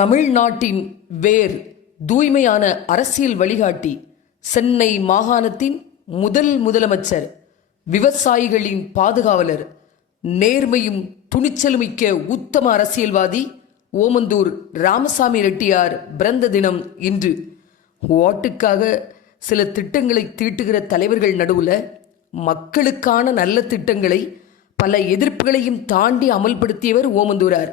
தமிழ்நாட்டின் வேர் தூய்மையான அரசியல் வழிகாட்டி, சென்னை மாகாணத்தின் முதலமைச்சர், விவசாயிகளின் பாதுகாவலர், நேர்மையும் துணிச்சலுமிக்க உத்தம அரசியல்வாதி ஓமந்தூர் ராமசாமி ரெட்டியார் பிறந்த தினம் இன்று. ஓட்டுக்காக சில திட்டங்களை தீட்டுகிற தலைவர்கள் நடுவில் மக்களுக்கான நல்ல திட்டங்களை பல எதிர்ப்புகளையும் தாண்டி அமல்படுத்தியவர் ஓமந்தூரார்.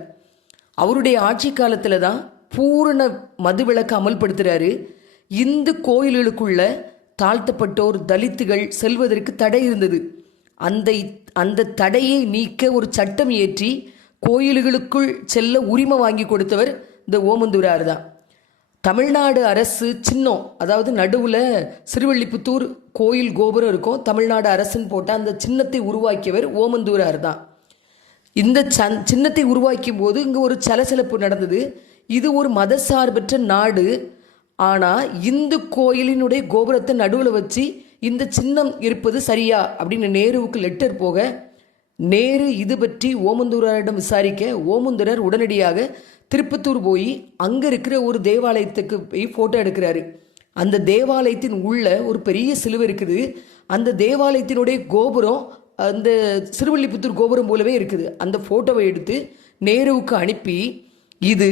அவருடைய ஆட்சி காலத்தில் தான் பூரண மதுவிலக்கு அமல்படுத்துகிறாரு. இந்து கோயில்களுக்குள்ள தாழ்த்தப்பட்டோர், தலித்துகள் செல்வதற்கு தடை இருந்தது. அந்த தடையை நீக்க ஒரு சட்டம் இயற்றி கோயில்களுக்குள் செல்ல உரிமை வாங்கி கொடுத்தவர் இந்த ஓமந்தூரார் தான். தமிழ்நாடு அரசு சின்னம், அதாவது நடுவில் சிறுவள்ளிபுத்தூர் கோயில் கோபுரம் இருக்கும், தமிழ்நாடு அரசுன்னு போட்டால் அந்த சின்னத்தை உருவாக்கியவர் ஓமந்தூரார் தான். இந்த சின்னத்தை உருவாக்கும் போது இங்கே ஒரு சலசலப்பு நடந்தது. இது ஒரு மதசார்பற்ற நாடு, ஆனால் இந்து கோயிலினுடைய கோபுரத்தை நடுவில் வச்சு இந்த சின்னம் இருப்பது சரியா அப்படின்னு நேருவுக்கு லெட்டர் போக, நேரு இது பற்றி ஓமந்தூராரிடம் விசாரிக்க ஓமந்தூரார் உடனடியாக திருப்பத்தூர் போய் அங்கே இருக்கிற ஒரு தேவாலயத்துக்கு போய் ஃபோட்டோ எடுக்கிறாரு. அந்த தேவாலயத்தின் உள்ள ஒரு பெரிய சிலுவை இருக்குது. அந்த தேவாலயத்தினுடைய கோபுரம் அந்த சிறுவள்ளிபுத்தூர் கோபுரம் போலவே இருக்குது. அந்த ஃபோட்டோவை எடுத்து நேருவுக்கு அனுப்பி, இது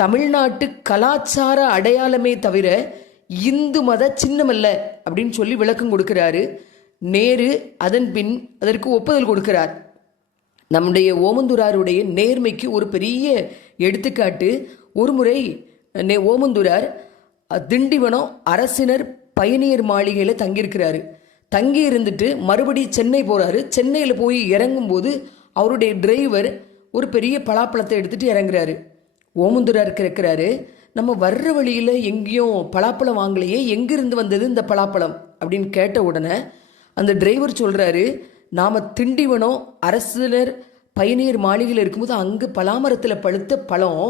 தமிழ்நாட்டு கலாச்சார அடையாளமே தவிர இந்து மத சின்னமல்ல அப்படின்னு சொல்லி விளக்கம் கொடுக்கிறாரு. நேரு அதன் பின் அதற்கு ஒப்புதல் கொடுக்கிறார். நம்முடைய ஓமந்தூராருடைய நேர்மைக்கு ஒரு பெரிய எடுத்துக்காட்டு. ஒரு முறை ஓமந்தூரார் திண்டிவனம் அரசினர் பயணியர் மாளிகையில் தங்கியிருக்கிறாரு. தங்கி இருந்துட்டு மறுபடி சென்னை போகிறாரு. சென்னையில் போய் இறங்கும்போது அவருடைய டிரைவர் ஒரு பெரிய பலாப்பழத்தை எடுத்துகிட்டு இறங்குறாரு. ஓமந்தூரார் இருக்கிறாரு, நம்ம வர்ற வழியில் எங்கேயும் பலாப்பழம் வாங்கலையே, எங்கிருந்து வந்தது இந்த பலாப்பழம் அப்படின்னு கேட்ட உடனே அந்த டிரைவர் சொல்கிறாரு, நாம் திண்டிவனம் அரசினர் பயணியர் மாளிகையில் இருக்கும்போது அங்கே பலாமரத்தில் பழுத்த பழம்,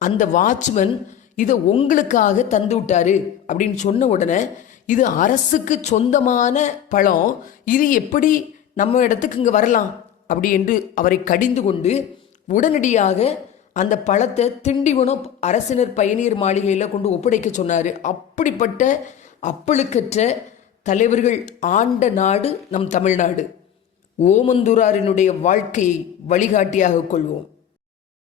அந்த வாட்ச்மேன் இதை உங்களுக்காக தந்து விட்டாரு அப்படின்னு சொன்ன உடனே, இது அரசுக்கு சொந்தமான பழம், இது எப்படி நம்ம இடத்துக்கு இங்கே வரலாம் அப்படி என்று அவரை கடிந்து கொண்டு உடனடியாக அந்த பழத்தை திண்டிவனம் அரசினர் பயணியர் மாளிகையில் கொண்டு ஒப்படைக்க சொன்னார். அப்படிப்பட்ட அப்பழுக்கற்ற தலைவர்கள் ஆண்ட நாடு நம் தமிழ்நாடு. ஓமந்தூராரினுடைய வாழ்க்கையை வழிகாட்டியாக கொள்வோம்.